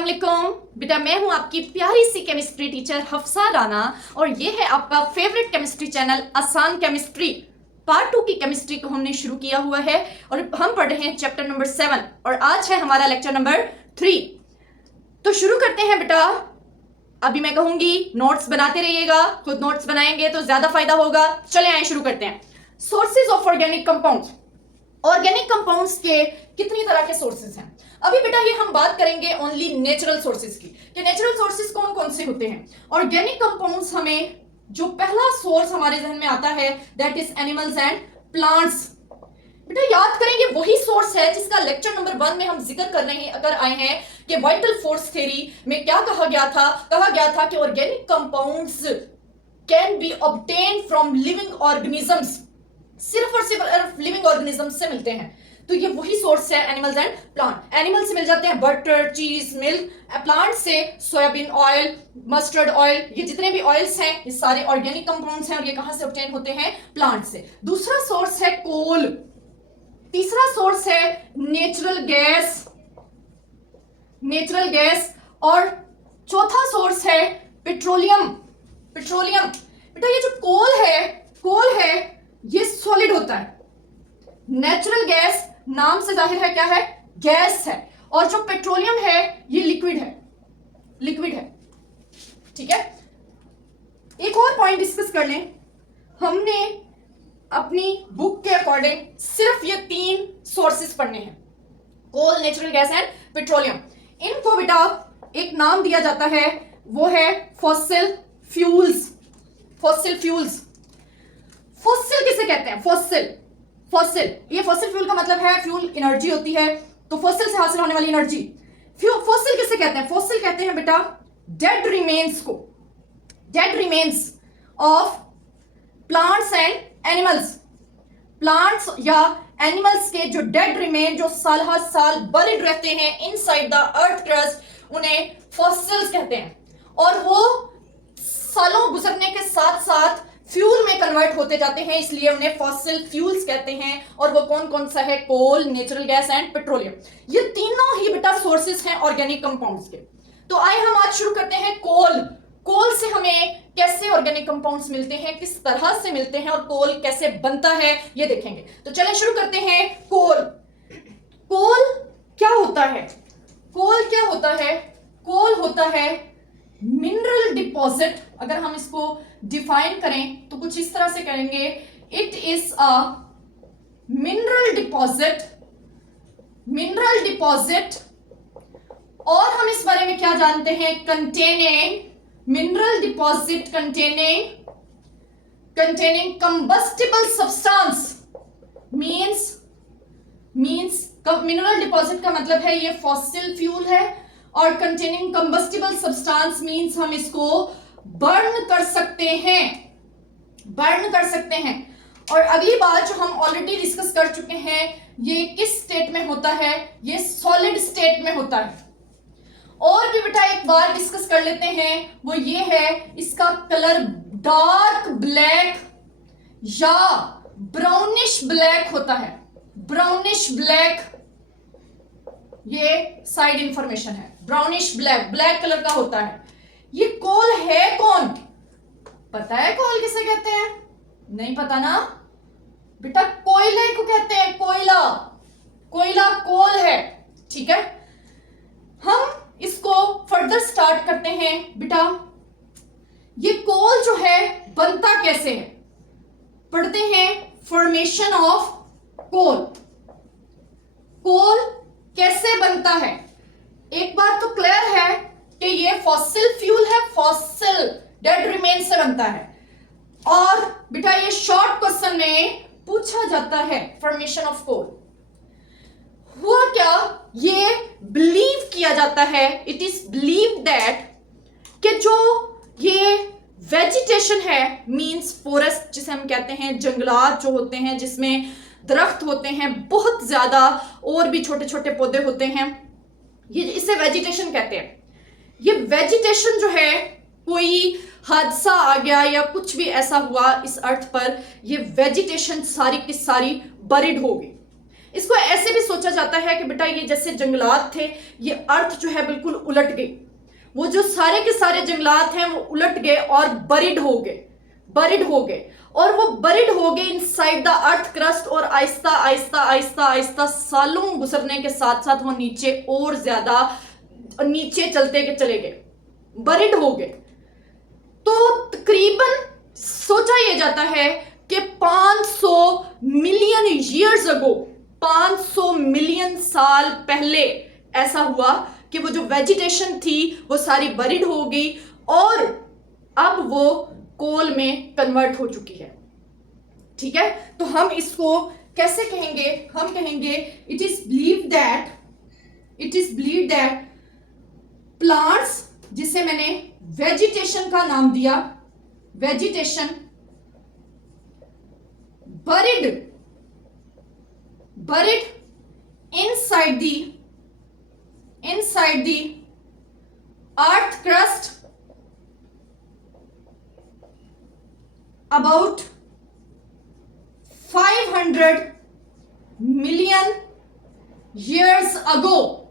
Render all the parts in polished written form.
अस्सलाम वालेकुम बेटा, मैं हूं आपकी प्यारी सी केमिस्ट्री टीचर हफ्सा राना और ये है आपका फेवरेट केमिस्ट्री चैनल आसान केमिस्ट्री। पार्ट 2 की केमिस्ट्री को हमने शुरू किया हुआ है और हम पढ़ रहे हैं चैप्टर नंबर 7 और आज है हमारा लेक्चर नंबर 3। तो शुरू करते हैं बेटा। अभी मैं कहूंगी नोट्स बनाते रहिएगा, खुद नोट्स बनाएंगे तो ज्यादा फायदा होगा। चले आए शुरू करते हैं। Sources of organic compounds. Organic compounds के कितनी तरह के सोर्सेज हैं? अभी बेटा ये हम बात करेंगे ओनली नेचुरल सोर्सेज की कि नेचुरल सोर्सेज कौन कौन से होते हैं। ऑर्गेनिक कंपाउंड्स हमें जो पहला सोर्स हमारे जहन में आता है that is animals and plants. बेटा याद करेंगे वही सोर्स है जिसका लेक्चर नंबर 1 में हम जिक्र कर रहे अगर आए हैं कि वाइटल फोर्स थ्योरी में क्या कहा गया था कि organic compounds can be obtain from living organisms, सिर्फ और सिर्फ लिविंग ऑर्गेनिजम्स से मिलते हैं। तो ये वही सोर्स है एनिमल्स एंड प्लांट। एनिमल से मिल जाते हैं बटर, चीज, मिल्क। प्लांट से सोयाबीन ऑयल, मस्टर्ड ऑयल, ये जितने भी ऑयल्स हैं ये सारे ऑर्गेनिक कंपाउंड्स हैं और ये कहां से ऑब्टेन होते हैं? प्लांट से। दूसरा सोर्स है कोल। तीसरा सोर्स है नेचुरल गैस और चौथा सोर्स है पेट्रोलियम। बेटा ये जो कोल है ये सॉलिड होता है। नेचुरल गैस नाम से जाहिर है क्या है? गैस है। और जो पेट्रोलियम है ये लिक्विड है। ठीक है, एक और पॉइंट डिस्कस कर लें। हमने अपनी बुक के अकॉर्डिंग सिर्फ ये 3 सोर्सेस पढ़ने हैं, कोल, नेचुरल गैस एंड पेट्रोलियम। इनको बेटा एक नाम दिया जाता है, वो है फॉसिल फ्यूल्स। फॉसिल किसे कहते हैं? ये फॉसिल फ्यूल का मतलब है फ्यूल एनर्जी होती है, तो फॉसिल से हासिल होने वाली एनर्जी। फॉसिल किसे कहते हैं? फॉसिल कहते हैं बेटा dead remains of plants and animals. Plants या एनिमल्स के जो डेड रिमेन, जो साल हर साल बरिड रहते हैं इनसाइड द अर्थ क्रस्ट, उन्हें फॉसिल्स कहते हैं। और वो सालों गुजरने के साथ साथ फ्यूल में कन्वर्ट होते जाते हैं, इसलिए उन्हें फॉसिल फ्यूल्स कहते हैं। और वो कौन कौन सा है? कोल, नेचुरल गैस एंड पेट्रोलियम। ये तीनों ही बेटा सोर्सेस हैं ऑर्गेनिक कंपाउंड्स के। तो आइए हम आज शुरू करते हैं कोल से हमें कैसे ऑर्गेनिक कंपाउंड्स मिलते हैं, किस तरह से मिलते हैं और कोल कैसे बनता है ये देखेंगे। तो चलिए शुरू करते हैं। कोल क्या होता है? कोल होता है मिनरल डिपॉजिट। अगर हम इसको डिफाइन करें तो कुछ इस तरह से करेंगे, it is a mineral deposit. और हम इस बारे में क्या जानते हैं? Mineral deposit containing combustible substance means mineral deposit का मतलब है ये फॉसिल फ्यूल है और containing combustible substance means हम इसको बर्न कर सकते हैं। और अगली बात जो हम ऑलरेडी डिस्कस कर चुके हैं, ये किस स्टेट में होता है? ये सॉलिड स्टेट में होता है। और भी बेटा एक बार डिस्कस कर लेते हैं, वो ये है इसका कलर डार्क ब्लैक या ब्राउनिश ब्लैक होता है। ब्राउनिश ब्लैक ये साइड इंफॉर्मेशन है। ब्राउनिश ब्लैक कलर का होता है। ये कोल है कौन? पता है कोल किसे कहते हैं? नहीं पता ना बेटा, कोयले को कहते हैं। कोयला कोल है। ठीक है, हम इसको फर्दर स्टार्ट करते हैं। बेटा ये कोल जो है बनता कैसे है? पढ़ते हैं फॉर्मेशन ऑफ कोल कैसे बनता है। एक बात तो क्लियर है कि ये फॉसिल फ्यूल है, फॉसिल डेड रिमेन से बनता है। और बेटा ये शॉर्ट क्वेश्चन में पूछा जाता है फॉर्मेशन ऑफ कोल। हुआ क्या? ये बिलीव किया जाता है, इट इज बिलीव दैट कि जो ये वेजिटेशन है मींस फॉरेस्ट जिसे हम कहते हैं, जंगलात जो होते हैं जिसमें दरख्त होते हैं बहुत ज्यादा और भी छोटे छोटे पौधे होते हैं, ये इसे वेजिटेशन कहते हैं। ये वेजिटेशन जो है, कोई हादसा आ गया या कुछ भी ऐसा हुआ इस अर्थ पर, ये वेजिटेशन सारी की सारी बरिड हो गई। इसको ऐसे भी सोच सोचा जाता है कि बेटा ये जैसे जंगलात थे, ये अर्थ जो है बिल्कुल उलट गई, वो जो सारे के सारे जंगलात हैं वो उलट गए और बरिड हो गए और वो बरिड हो गए इनसाइड द अर्थ क्रस्ट, और आहिस्ता आहिस्ता आहिस्ता आहिस्ता सालों गुजरने के साथ साथ वो नीचे और ज्यादा नीचे चलते के चले गए, बरिड हो गए। तो तकरीबन सोचा यह जाता है कि 500 मिलियन ईयर्स अगो, 500 मिलियन साल पहले ऐसा हुआ कि वो जो वेजिटेशन थी वो सारी बरिड हो गई और अब वो कोल में कन्वर्ट हो चुकी है। ठीक है, तो हम इसको कैसे कहेंगे? हम कहेंगे it is believe that plants, जिसे मैंने वेजिटेशन का नाम दिया, vegetation buried inside the earth crust about 500 million years ago।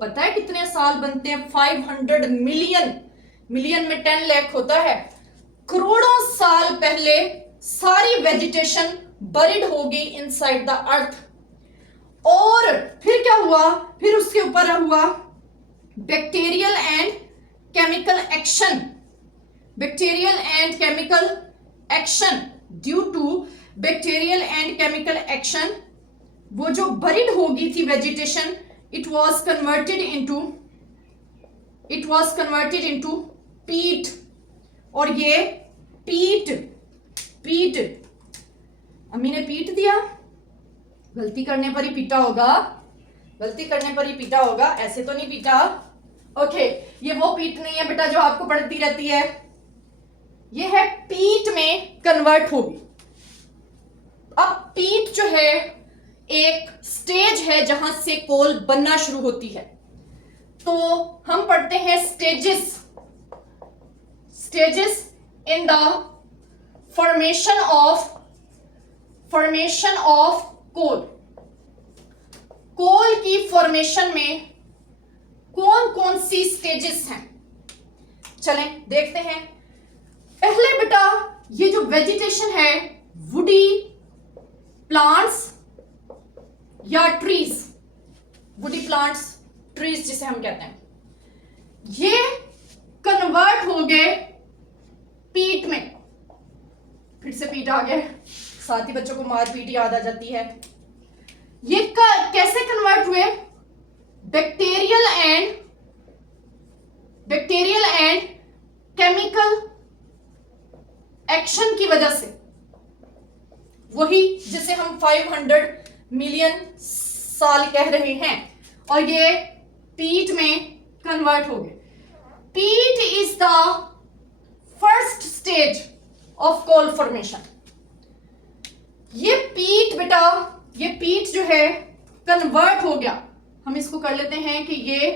पता है कितने साल बनते हैं? 500 मिलियन में 10 लाख होता है। करोड़ों साल पहले सारी वेजिटेशन बरिड हो गई इनसाइड द अर्थ। और फिर क्या हुआ? फिर उसके ऊपर हुआ bacterial and chemical action. Due to bacterial and chemical action वो जो बरिड हो गई थी vegetation, it was converted into peat. और ये पीट अम्मी ने पीट दिया, गलती करने पर ही पीटा होगा, ऐसे तो नहीं पीटा। ओके, ये वो पीट नहीं है बेटा जो आपको पड़ती रहती है, ये है पीट में कन्वर्ट होगी। अब पीट जो है एक स्टेज है जहां से कोल बनना शुरू होती है। तो हम पढ़ते हैं stages in the formation of coal की फॉर्मेशन में कौन कौन सी स्टेजेस हैं, चलें देखते हैं। पहले बेटा ये जो वेजिटेशन है, वुडी प्लांट्स या ट्रीज, जिसे हम कहते हैं, ये कन्वर्ट हो गए पीट में। फिर से पीट आ गए, साथ ही बच्चों को मार पीट याद आ जाती है। ये कैसे कन्वर्ट हुए? बैक्टीरियल एंड केमिकल एक्शन की वजह से, वही जिसे हम 500 मिलियन साल कह रहे हैं, और ये पीट में कन्वर्ट हो गए। Peat is the first stage of coal formation. ये पीट जो है कन्वर्ट हो गया। हम इसको कर लेते हैं कि ये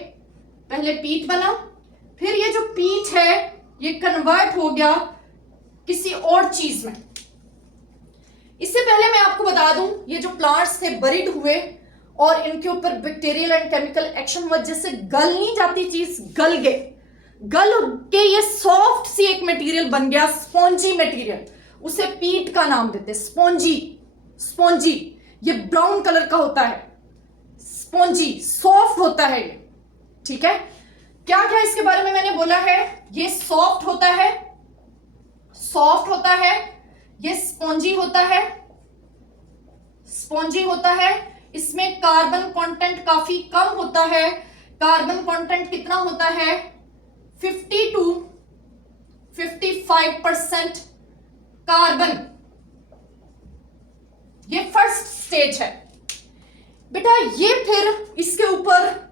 पहले पीट बना, फिर ये जो पीट है ये कन्वर्ट हो गया किसी और चीज में। इससे पहले मैं आपको बता दूं, ये जो प्लांट्स थे बरिड हुए और इनके ऊपर बैक्टीरियल एंड केमिकल एक्शन वजह से गल नहीं जाती चीज, गल के ये सॉफ्ट सी एक मटेरियल बन गया, स्पॉन्जी मटेरियल। उसे पीट का नाम देते, स्पॉन्जी। ये ब्राउन कलर का होता है, स्पॉन्जी, सॉफ्ट होता है ये। ठीक है, क्या क्या इसके बारे में मैंने बोला है? ये सॉफ्ट होता है, ये स्पॉन्जी होता है, इसमें कार्बन कंटेंट काफी कम होता है। कार्बन कंटेंट कितना होता है? 50 to 55% कार्बन। ये फर्स्ट स्टेज है बेटा। ये फिर इसके ऊपर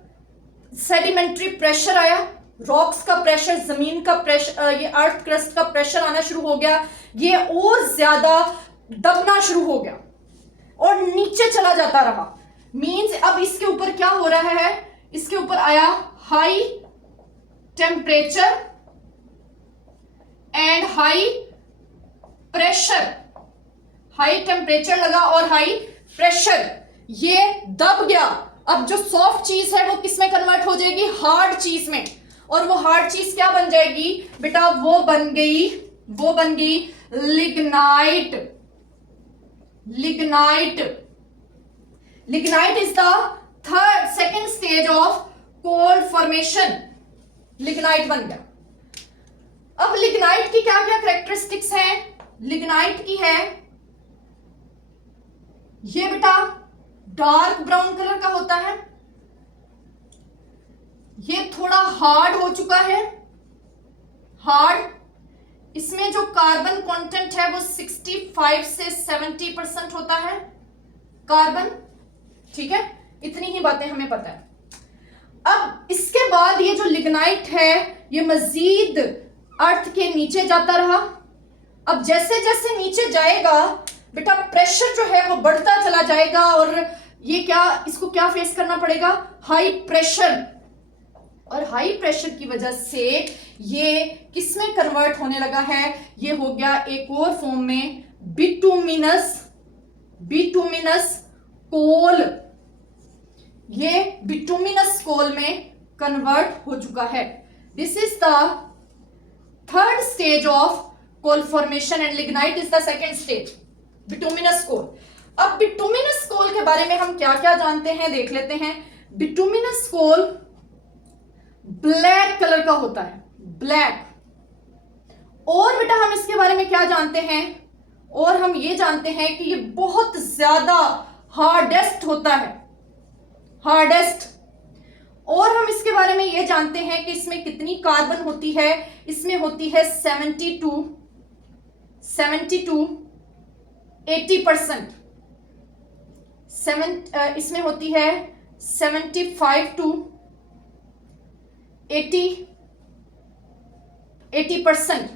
सेडिमेंट्री प्रेशर आया, रॉक्स का प्रेशर, जमीन का प्रेशर, ये अर्थ क्रस्ट का प्रेशर आना शुरू हो गया। ये और ज्यादा दबना शुरू हो गया और नीचे चला जाता रहा। मींस अब इसके ऊपर क्या हो रहा है? इसके ऊपर आया high temperature and high pressure. High temperature लगा और हाई प्रेशर, ये दब गया, अब जो सॉफ्ट चीज है वो किस में कन्वर्ट हो जाएगी, हार्ड चीज में। और वो हार्ड चीज क्या बन जाएगी बेटा, वो बन गई lignite. Lignite is the second stage of coal formation. Lignite बन गया। अब लिग्नाइट की क्या क्या कैरेक्टरिस्टिक्स हैं, लिग्नाइट की है ये बेटा डार्क ब्राउन कलर का होता है, ये थोड़ा हार्ड हो चुका है, हार्ड। इसमें जो कार्बन कंटेंट है वो 65 से 70% होता है कार्बन, ठीक है, इतनी ही बातें हमें पता है। अब इसके बाद ये जो लिग्नाइट है ये मजीद अर्थ के नीचे जाता रहा। अब जैसे जैसे नीचे जाएगा बेटा प्रेशर जो है वो बढ़ता चला जाएगा, और ये इसको क्या फेस करना पड़ेगा, हाई प्रेशर। और हाई प्रेशर की वजह से ये किसमें कन्वर्ट होने लगा है, ये हो गया एक और फॉर्म में बिटुमिनस कोल। ये बिटुमिनस कोल में कन्वर्ट हो चुका है। This is the third stage of coal formation and lignite is the second stage, bituminous coal. अब बिटुमिनस कोल के बारे में हम क्या क्या जानते हैं देख लेते हैं। बिटुमिनस कोल ब्लैक कलर का होता है, ब्लैक। और बेटा हम इसके बारे में क्या जानते हैं, और हम ये जानते हैं कि ये बहुत ज्यादा हार्डेस्ट होता है, हार्डेस्ट। और हम इसके बारे में ये जानते हैं कि इसमें कितनी कार्बन होती है, इसमें होती है 72 80%, इसमें होती है 75 to 80%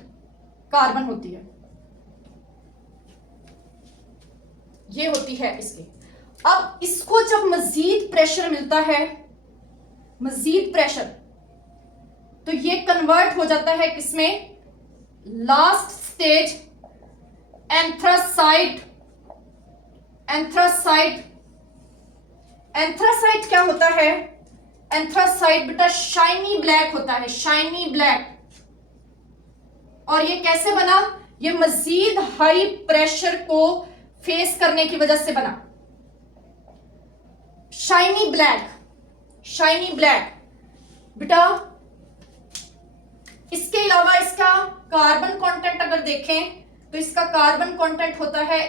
कार्बन होती है, ये होती है इसकी। अब इसको जब मजीद प्रेशर मिलता है, मजीद प्रेशर, तो ये कन्वर्ट हो जाता है किसमें, लास्ट स्टेज एंथ्रासाइट। एंथ्रासाइट क्या होता है, एंथ्रासाइट बेटा शाइनी ब्लैक होता है, शाइनी ब्लैक। और ये कैसे बना, ये मजीद हाई प्रेशर को फेस करने की वजह से बना, शाइनी ब्लैक बेटा। इसके अलावा इसका कार्बन कंटेंट अगर देखें तो इसका कार्बन कंटेंट होता है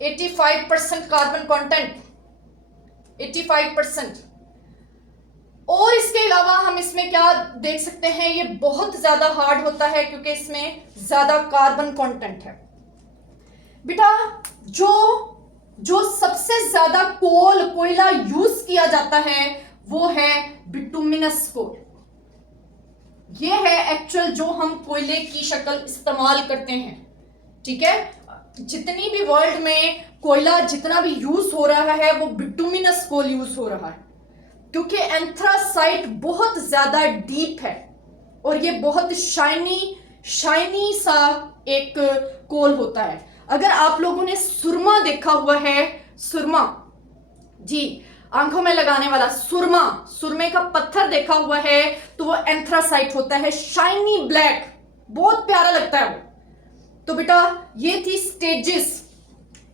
85% कार्बन कंटेंट, 85%। और इसके अलावा हम इसमें क्या देख सकते हैं, ये बहुत ज्यादा हार्ड होता है क्योंकि इसमें ज्यादा कार्बन कंटेंट है। बेटा जो सबसे ज्यादा कोयला यूज किया जाता है वो है बिटुमिनस कोल। ये है एक्चुअल जो हम कोयले की शक्ल इस्तेमाल करते हैं, ठीक है। जितनी भी वर्ल्ड में कोयला जितना भी यूज हो रहा है वो बिटुमिनस कोल यूज हो रहा है, क्योंकि एंथ्रासाइट बहुत ज्यादा डीप है और ये बहुत शाइनी सा एक कोल होता है। अगर आप लोगों ने सुरमा देखा हुआ है, सुरमा जी, आंखों में लगाने वाला सुरमे का पत्थर देखा हुआ है तो वो एंथ्रासाइट होता है, शाइनी ब्लैक, बहुत प्यारा लगता है वो। तो बेटा ये थी stages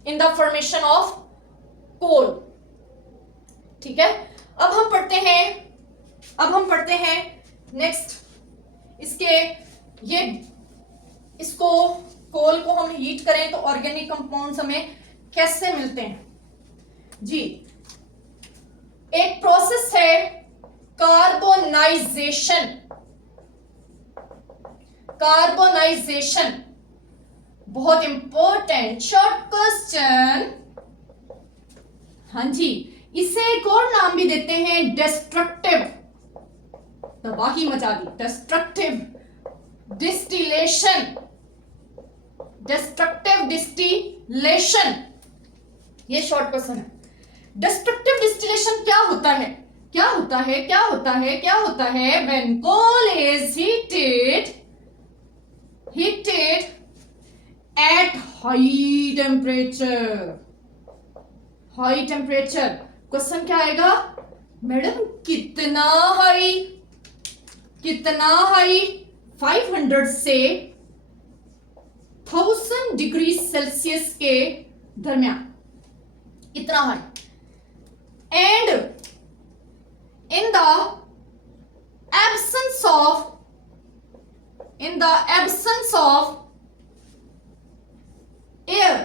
in the formation of coal, ठीक है। अब हम पढ़ते हैं नेक्स्ट इसको कोल को हम हीट करें तो ऑर्गेनिक कंपाउंड्स हमें कैसे मिलते हैं जी। एक प्रोसेस है कार्बोनाइजेशन, बहुत इंपॉर्टेंट शॉर्ट क्वेश्चन। हाँ जी, इसे एक और नाम भी देते हैं डिस्ट्रक्टिव, तबाही मचा दी, डिस्ट्रक्टिव डिस्टिलेशन, ये शॉर्ट क्वेश्चन है। डिस्ट्रक्टिव डिस्टिलेशन क्या होता है when coal is heated at high temperature. High temperature, question क्या आएगा मैडम, कितना हाई, कितना हाई, 500 से 1000 डिग्री सेल्सियस के दरमियान, इतना high. And in the absence of, in the absence of air,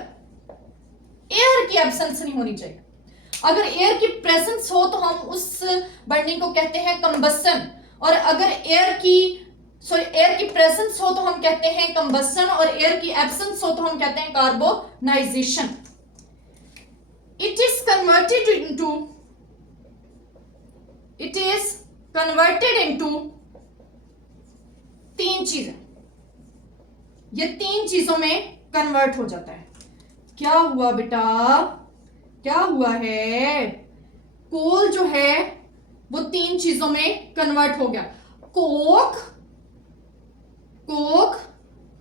air की एब्सेंस नहीं होनी चाहिए। अगर एयर की प्रेजेंस हो तो हम उस बर्निंग को कहते हैं कंबसन, और अगर एयर की प्रेजेंस हो तो हम कहते हैं कंबसन, और एयर की एब्सेंस हो तो हम कहते हैं carbonisation. It is converted into तीन चीजें, ये तीन चीजों में कन्वर्ट हो जाता है। क्या हुआ बेटा, क्या हुआ है, कोल जो है वो तीन चीजों में कन्वर्ट हो गया। कोक,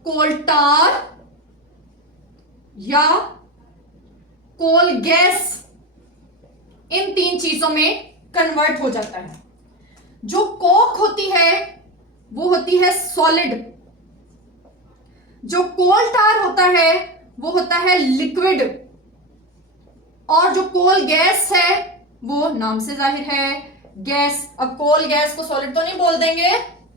कोल टार या कोल गैस, इन तीन चीजों में कन्वर्ट हो जाता है। जो कोक होती है वो होती है सॉलिड, जो कोल टार होता है वो होता है लिक्विड, और जो कोल गैस है वो नाम से जाहिर है गैस। अब कोल गैस को सॉलिड तो नहीं बोल देंगे,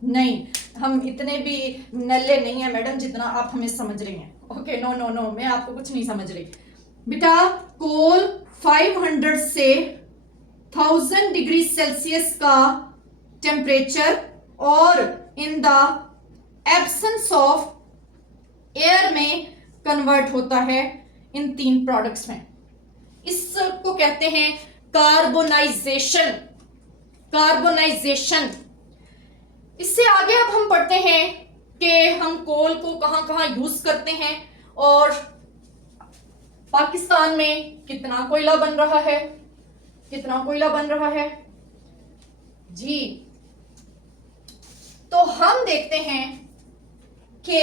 नहीं, हम इतने भी नल्ले नहीं है मैडम जितना आप हमें समझ रही हैं। ओके, नो नो नो, मैं आपको कुछ नहीं समझ रही बेटा। कोल 500 से 1000 डिग्री सेल्सियस का टेम्परेचर और in the absence of air में कन्वर्ट होता है इन तीन प्रोडक्ट्स में। इसको कहते हैं कार्बोनाइजेशन, कार्बोनाइजेशन। इससे आगे अब हम पढ़ते हैं कि हम कोल को कहां कहां यूज करते हैं और पाकिस्तान में कितना कोयला बन रहा है, कितना कोयला बन रहा है जी। तो हम देखते हैं कि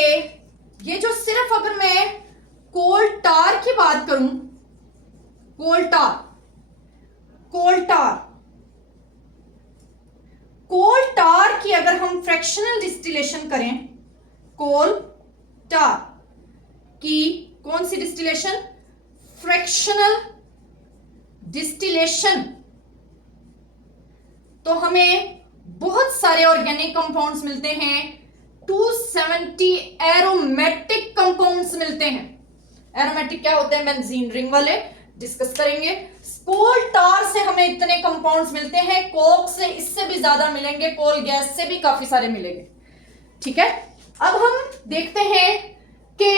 ये जो सिर्फ अगर मैं कोल टार की बात करूं, कोल टार, कोल टार, कोल टार की अगर हम फ्रैक्शनल डिस्टिलेशन करें, कोल टार की कौन सी डिस्टिलेशन, फ्रैक्शनल डिस्टिलेशन, तो हमें बहुत सारे ऑर्गेनिक कंपाउंड्स मिलते हैं, 270 एरोमेटिक कंपाउंड्स मिलते हैं। एरोमेटिक क्या होते हैं, बेंजीन रिंग वाले, डिस्कस करेंगे। कोल टार से हमें इतने कंपाउंड्स मिलते हैं, कोक से इससे भी ज्यादा मिलेंगे, कोल गैस से भी काफी सारे मिलेंगे। ठीक है, अब हम देखते हैं कि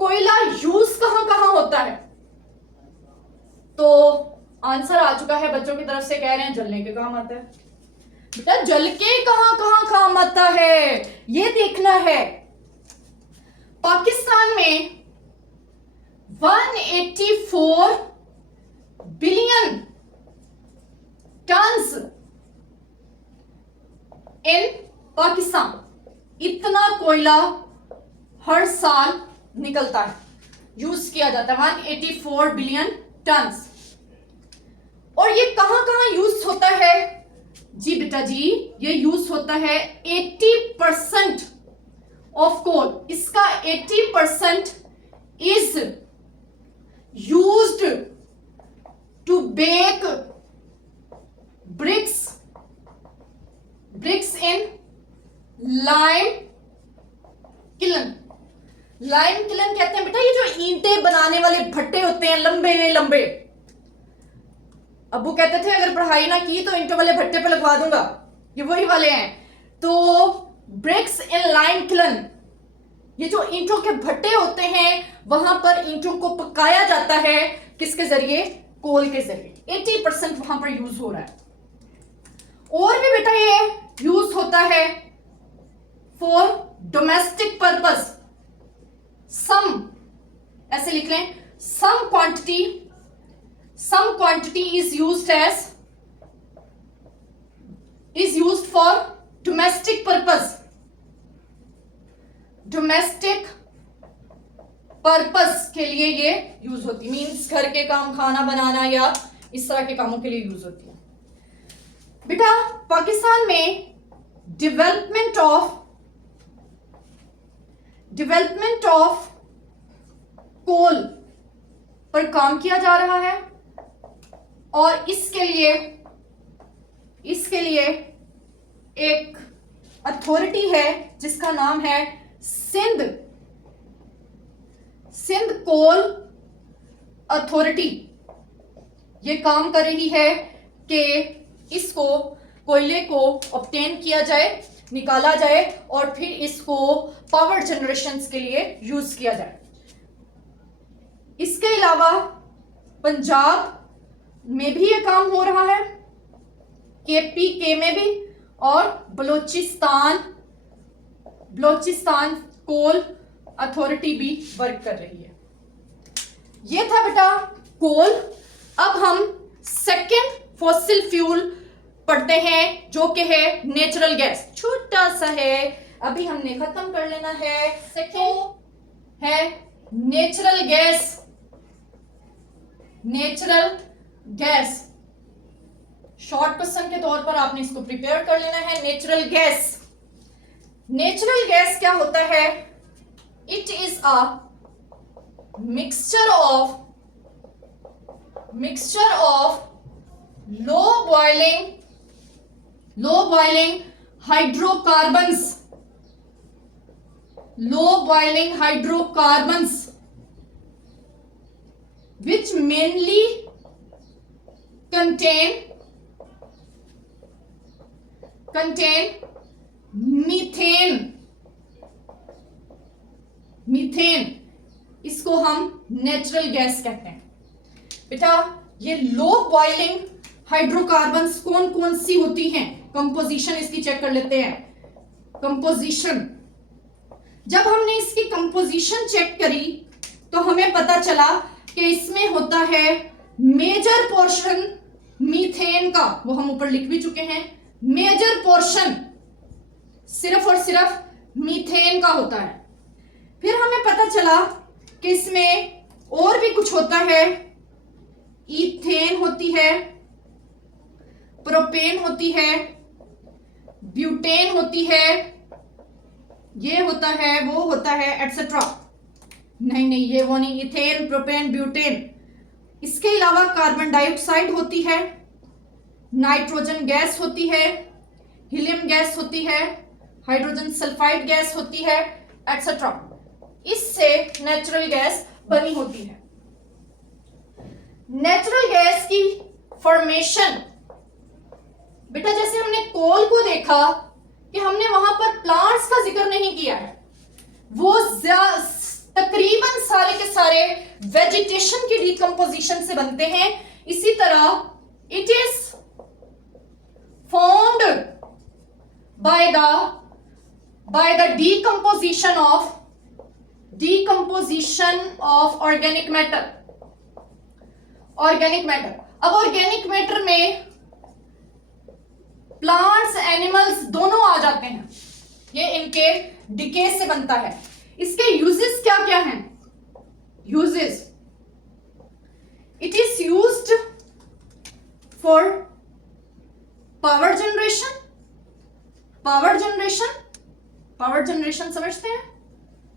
कोयला यूज कहां कहां होता है। तो आंसर आ चुका है बच्चों की तरफ से, कह रहे हैं जलने के काम आता है। बेटा जल के कहां कहां काम आता है ये देखना है। पाकिस्तान में 184 बिलियन टन्स इन पाकिस्तान, इतना कोयला हर साल निकलता है, यूज किया जाता है 184 बिलियन टन्स। और ये कहां कहां यूज होता है जी बेटा जी, ये यूज होता है 80% ऑफ कोल, इसका 80% is used to bake bricks, bricks in lime kiln. Lime kiln कहते हैं बेटा ये जो ईंटें बनाने वाले भट्टे होते हैं लंबे लंबे, अब्बू कहते थे अगर पढ़ाई ना की तो ईंटों वाले भट्टे पे लगवा दूंगा, ये वही वाले हैं। तो ब्रिक्स इन लाइम किलन, ये जो ईंटों के भट्टे होते हैं वहां पर ईंटों को पकाया जाता है, किसके जरिए, कोल के जरिए। 80% वहां पर यूज हो रहा है। और भी बेटा ये यूज होता है फॉर डोमेस्टिक पर्पस, सम, ऐसे लिख लें, some quantity is used for domestic purpose, domestic purpose के लिए ये यूज होती, मीन्स घर के काम, खाना बनाना या इस तरह के कामों के लिए यूज होती है। बेटा पाकिस्तान में डेवलपमेंट ऑफ कोल पर काम किया जा रहा है और इसके लिए एक अथॉरिटी है जिसका नाम है सिंध कोल अथॉरिटी। ये काम कर रही है कि इसको कोयले को ऑब्टेन किया जाए, निकाला जाए और फिर इसको पावर जनरेशन के लिए यूज किया जाए। इसके अलावा पंजाब में भी ये काम हो रहा है, KPK में भी, और बलोचिस्तान कोल अथॉरिटी भी वर्क कर रही है। ये था बेटा कोल। अब हम सेकेंड फॉसिल फ्यूल पढ़ते हैं जो कि है नेचुरल गैस। छोटा सा है, अभी हमने खत्म कर लेना है। सेकेंड है नेचुरल गैस। शॉर्ट क्वेश्चन के तौर पर आपने इसको प्रिपेयर कर लेना है। नेचुरल गैस क्या होता है? It is a mixture of low boiling hydrocarbons which mainly contain methane. इसको हम नेचुरल गैस कहते हैं। बेटा ये लो बॉइलिंग हाइड्रोकार्बन्स कौन कौन सी होती हैं? कंपोजिशन इसकी चेक कर लेते हैं। कंपोजिशन, जब हमने इसकी कंपोजिशन चेक करी तो हमें पता चला कि इसमें होता है मेजर पोर्शन मीथेन का, वो हम ऊपर लिख भी चुके हैं। मेजर पोर्शन सिर्फ और सिर्फ मीथेन का होता है। फिर हमें पता चला कि इसमें और भी कुछ होता है। इथेन होती है, प्रोपेन होती है, ब्यूटेन होती है, ये होता है, वो होता है, एटसेट्रा। नहीं, ये वो नहीं, इथेन, प्रोपेन, ब्यूटेन। इसके अलावा कार्बन डाइऑक्साइड होती है, नाइट्रोजन गैस होती है, हीलियम गैस होती है, हाइड्रोजन सल्फाइड गैस होती है, एटसेट्रा। इससे नेचुरल गैस बनी होती है। नेचुरल गैस की फॉर्मेशन, बेटा जैसे हमने कोल को देखा कि हमने वहां पर प्लांट्स का जिक्र नहीं किया है, वो तकरीबन सारे के सारे वेजिटेशन की डिकम्पोजिशन से बनते हैं। इसी तरह it is formed by the decomposition of organic matter। अब ऑर्गेनिक मैटर में प्लांट्स, एनिमल्स दोनों आ जाते हैं। ये इनके डिके से बनता है। इसके यूजेस क्या क्या हैं? Uses, it is used for power generation समझते हैं?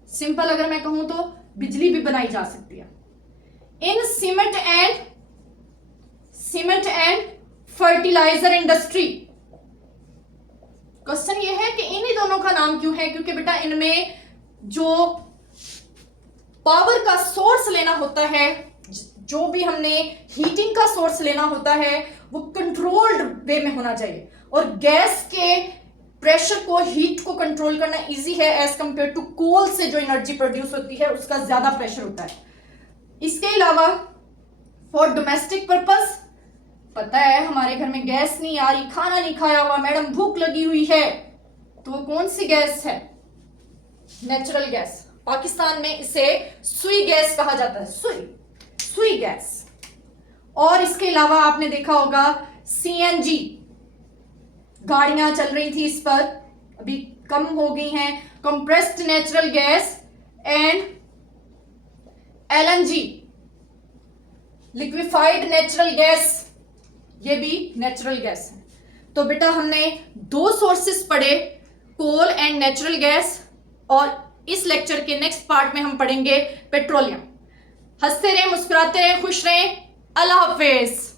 सिंपल अगर मैं कहूं तो बिजली भी बनाई जा सकती है। In cement and fertilizer industry. Question ये है कि इन्हीं दोनों का नाम क्यों है? क्योंकि बेटा इनमें जो पावर का सोर्स लेना होता है, जो भी हमने हीटिंग का सोर्स लेना होता है, वो कंट्रोल्ड वे में होना चाहिए। और गैस के प्रेशर को, हीट को कंट्रोल करना इजी है एज कंपेयर टू कोल से जो एनर्जी प्रोड्यूस होती है उसका ज्यादा प्रेशर होता है। इसके अलावा फॉर डोमेस्टिक पर्पस, पता है हमारे घर में गैस नहीं आ रही, खाना नहीं खाया हुआ, मैडम भूख लगी हुई है, तो वो कौन सी गैस है? Natural gas. पाकिस्तान में इसे सुई गैस कहा जाता है, सुई गैस। और इसके अलावा आपने देखा होगा CNG, गाड़ियां चल रही थी इस पर, अभी कम हो गई हैं। Compressed natural gas and LNG liquefied natural gas, ये भी नेचुरल गैस है। तो बेटा हमने दो सोर्सेस पढ़े, कोल एंड नेचुरल गैस, और इस लेक्चर के नेक्स्ट पार्ट में हम पढ़ेंगे पेट्रोलियम। हंसते रहें, मुस्कुराते रहें, खुश रहें। अल्लाह हाफिज।